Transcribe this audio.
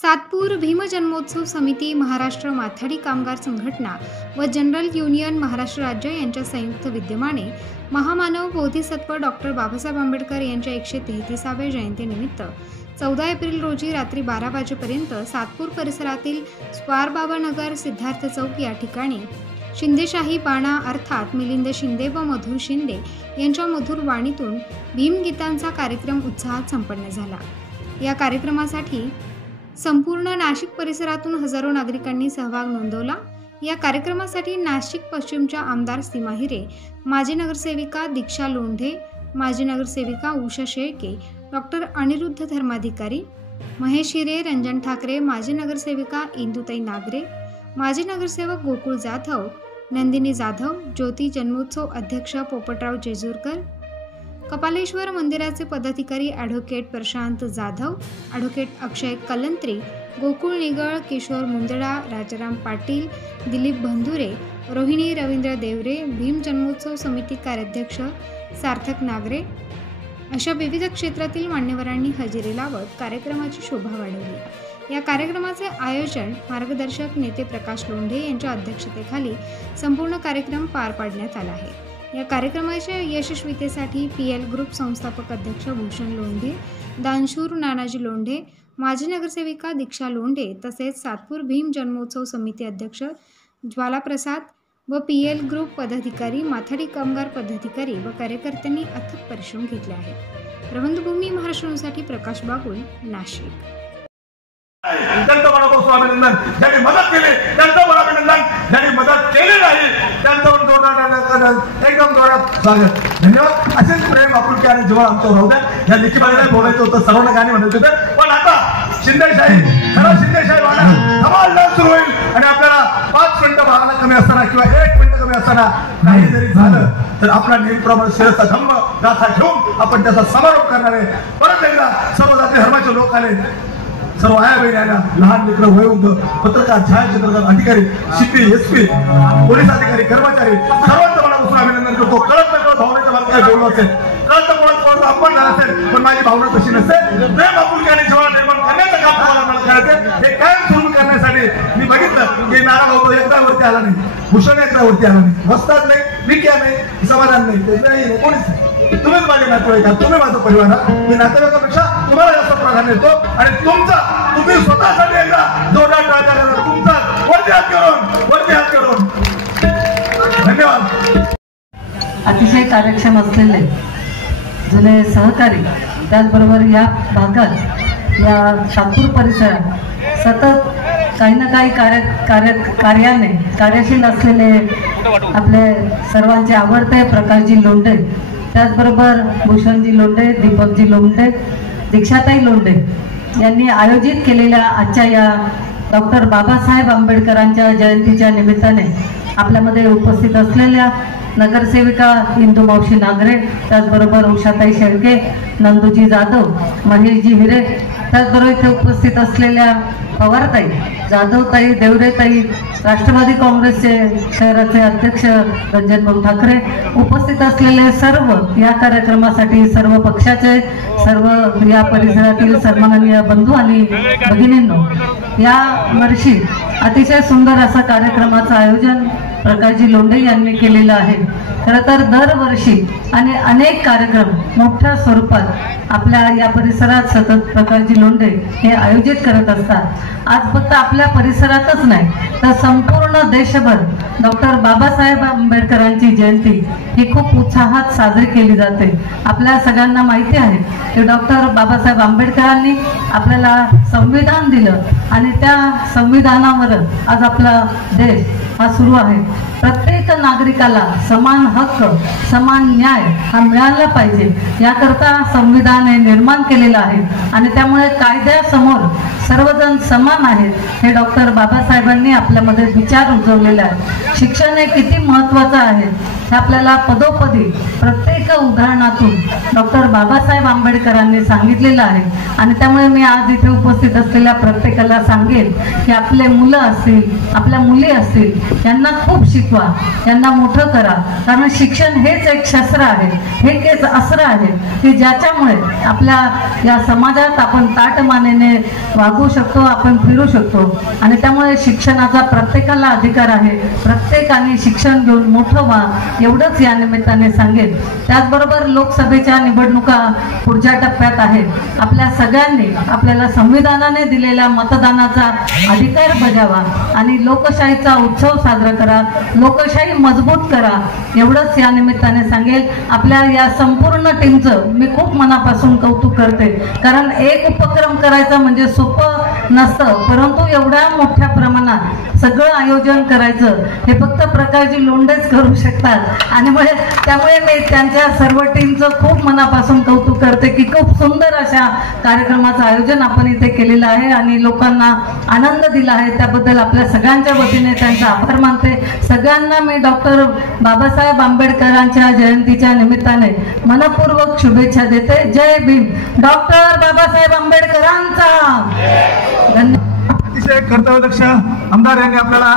सातपूर भीमजन्मोत्सव समिती, महाराष्ट्र माथाडी कामगार संघटना व जनरल युनियन महाराष्ट्र राज्य यांच्या संयुक्त विद्यमाने महामानव बोधिसत्व डॉक्टर बाबासाहेब आंबेडकर यांच्या 133व्या जयंतीनिमित्त 14 एप्रिल रोजी रात्री 12 वाजेपर्यंत सातपूर परिसरातील स्वारबाबा नगर, सिद्धार्थ चौक या ठिकाणी शिंदेशाही बाणा अर्थात मिलिंद शिंदे व मधुर शिंदे यांच्या मधुर वाणीतून भीमगीतांचा कार्यक्रम उत्साहात संपन्न झाला। या कार्यक्रमासाठी संपूर्ण नाशिक परिसरातून हजारो नागरिकांनी सहभाग नोंदवला। या कार्यक्रमासाठी नाशिक पश्चिमच्या आमदार सीमा हिरे, माजी नगरसेविका दीक्षा लोंढे, माजी नगरसेविका उषा शेळके, डॉक्टर अनिरुद्ध धर्माधिकारी, महेश हिरे, रंजन ठाकरे, माजी नगरसेविका इंदुताई नागरे, माजी नगरसेवक गोकुळ जाधव, नंदिनी जाधव, ज्योती जन्मोत्सव अध्यक्ष पोपटराव जेजूरकर, कपालेश्वर मंदिराचे पदाधिकारी ॲडव्होकेट प्रशांत जाधव, ॲडव्होकेट अक्षय कलंत्री, गोकुळ निगळ, किशोर मुंदडा, राजाराम पाटील, दिलीप बंधुरे, रोहिणी रवींद्र देवरे, भीम जन्मोत्सव समिती कार्याध्यक्ष सार्थक नागरे अशा विविध क्षेत्रातील मान्यवरांनी हजेरी लावत कार्यक्रमाची शोभा वाढवली। या कार्यक्रमाचे आयोजन मार्गदर्शक नेते प्रकाश लोंढे यांच्या अध्यक्षतेखाली संपूर्ण कार्यक्रम पार पाडण्यात आला आहे। या कार्यक्रमाच्या यशस्वीतेसाठी PL ग्रुप संस्थापक अध्यक्ष भूषण लोंढे, दानशूर नानाजी लोंढे, माजी नगरसेविका दीक्षा लोंढे तसेच सातपूर भीम जन्मोत्सव समिती अध्यक्ष ज्वाला प्रसाद व PL ग्रुप पदाधिकारी, माथाडी कामगार पदाधिकारी व कार्यकर्त्यांनी अथक परिश्रम घेतले आहेत। प्रबंधभूमी महाराष्ट्रासाठी प्रकाश बागुल, नाशिक। त्यांचं मनापासून अभिनंदन। ज्यांनी मदत केली त्यांचं पण अभिनंदन, ज्यांनी मदत केली नाही त्यांचं पण एकदम जोरात स्वागत। धन्यवाद। असेच प्रेम, आपुलकी आणि जवळ आमच्यावर राहू द्या। या लेखीमध्ये नाही बोलायचं होतं, सर्वांना गाणी म्हणायचे होते, पण आता शिंदेशाही खरं शिंदेशाही वाडा धमाल डान्स सुरू होईल आणि आपल्याला 5 मिनिटं भावना कमी असताना किंवा 1 मिनिट कमी असताना काही जरी झालं तर आपला नेहमीप्रमाणे शिरस्ता धम्म गाथा घेऊन आपण त्याचा समारोप करणार आहे। परत एकदा सर्व जाती धर्माचे लोक आले, सर्व आया बहिण्यांना, लहान लेकरं, वयोवृद्ध, पत्रकार, छायाचित्रकार, अधिकारी, CP, SP, पोलीस अधिकारी, कर्मचारी सर्वांचं मनापासून अभिनंदन करतो। कळत न कळत भावनेच्या बाबतीत काय बोललो असेल, कळत कोणाचं अपमान झाला असेल, पण माझी भावना तशी नसते। प्रेम, आपुलकी आणि जिव्हाळा निर्माण करण्याचं काम मला करायचं। हे कायम सुरू करण्यासाठी मी बघितलं की नाना भाऊ एकदा वरती आला नाही, भूषण एकदा वरती आला नाही, वस्ताद नाही, विक्या नाही, समाधान नाही, ते कोणीच नाही। तुम्हीच माझे नातेवाईक आहात, तुम्ही माझा परिवार आहात। मी नातेवाईकापेक्षा तुम्हाला जास्त प्राधान्य देतो आणि तुम्ही स्वतःसाठी एकदा जोरदार टाळ्या वाजवा, तुमचा वरती हात करून धन्यवाद। अतिशय कार्यक्षम असलेले जुने सहकारी, त्याचबरोबर या भागात या सातपूर परिसरात सतत काही ना काही कार्याने कार्यशील असलेले आपले सर्वांचे आवडते प्रकाशजी लोंढे, त्याचबरोबर भूषणजी लोंढे, दीपकजी लोंढे, दीक्षाताई लोंढे यांनी आयोजित केलेल्या आजच्या या डॉक्टर बाबासाहेब आंबेडकरांच्या जयंतीच्या निमित्ताने आपल्यामध्ये उपस्थित असलेल्या नगरसेविका इंदू मावशी नागरे, त्याचबरोबर उषाताई शेळके, नंदूजी जाधव, महेशजी हिरे, त्याचबरोबर इथे उपस्थित असलेल्या पवारताई, जाधवताई, देवरेताई, राष्ट्रवादी काँग्रेसचे शहराचे अध्यक्ष रंजन ठाकरे, उपस्थित असलेले सर्व या कार्यक्रमासाठी सर्व पक्षाचे, सर्व या परिसरातील सन्माननीय बंधू आणि भगिनींनो, या वर्षी अतिशय सुंदर असा कार्यक्रमाचं आयोजन प्रकाशजी लोंढे यांनी केलेलं आहे। खरं तर दरवर्षी आणि अनेक कार्यक्रम मोठ्या स्वरूपात आपल्या या परिसरात सतत प्रकाशजी लोंढे हे आयोजित करत असतात। आज फक्त आपल्या परिसरातच नाही तर संपूर्ण देशभर डॉक्टर बाबासाहेब आंबेडकरांची जयंती ही खूप उत्साहात साजरी केली जाते। आपल्या सगळ्यांना माहिती आहे की डॉक्टर बाबासाहेब आंबेडकरांनी आपल्याला संविधान दिलं आणि त्या संविधानावरच आज आपला देश हा सुरू आहे। प्रत्येक नागरिकाला समान हक्क, समान न्याय हा मिळाला पाहिजे याकरता संविधान हे निर्माण केलेलं आहे आणि त्यामुळे कायद्यासमोर सर्वजण समान आहेत हे डॉक्टर बाबासाहेबांनी आपल्यामध्ये विचार रुजवलेले आहेत। शिक्षण हे किती महत्त्वाचं आहे हे आपल्याला पदोपदी प्रत्येक उदाहरणातून डॉक्टर बाबासाहेब आंबेडकरांनी सांगितलेलं आहे आणि त्यामुळे मी आज इथे उपस्थित असलेल्या प्रत्येकाला सांगेन की आपले मुलं असतील, आपल्या मुली असतील, यांना खूप शिकवा, यांना मोठं करा, कारण शिक्षण हेच एक शस्त्र आहे, हे एक अस्त्र आहे की ज्याच्यामुळे आपल्या या समाजात आपण ताटमानेने वागू शकतो शकतो, आपण फिरू शकतो. आणि त्यामुळे शिक्षणाचा प्रत्येकाला अधिकार आहे. प्रत्येकाने शिक्षण घेऊन मोठं व्हा एवढंच या निमित्ताने सांगेन. त्याचबरोबर लोकसभेच्या निवडणुका पुढच्या टप्प्यात आहेत. आपल्या सगळ्यांनी आपल्याला संविधानाने दिलेल्या मतदानाचा अधिकार बजावा आणि लोकशाहीचा उत्सव साजरा करा, लोकशाही मजबूत करा एवढंच या निमित्ताने सांगेल. आपल्या या संपूर्ण टीमचं मी खूप मनापासून कौतुक करते, कारण एक उपक्रम करायचा म्हणजे सोपं नसतं, परंतु एवढ्या मोठ्या प्रमाणात सगळं आयोजन करायचं हे फक्त प्रकाशजी लोंढेच करू शकतात. आणि त्यामुळे मी त्यांच्या सर्व टीमचं खूप मनापासून कौतुक करते की खूप सुंदर अशा कार्यक्रमाचं आयोजन आपण इथे केलेलं आहे आणि लोकांना आनंद दिला आहे. त्याबद्दल आपल्या सगळ्यांच्या वतीने त्यांचा आभार मानते. सगळ्यांना मी डॉक्टर बाबासाहेब आंबेडकरांच्या जयंतीच्या निमित्ताने मनपूर्वक शुभेच्छा देते. जय भीम. डॉक्टर बाबासाहेब आंबेडकरांचा धन्यवाद. अतिशय कर्तव्यदक्ष आमदार यांनी आपल्याला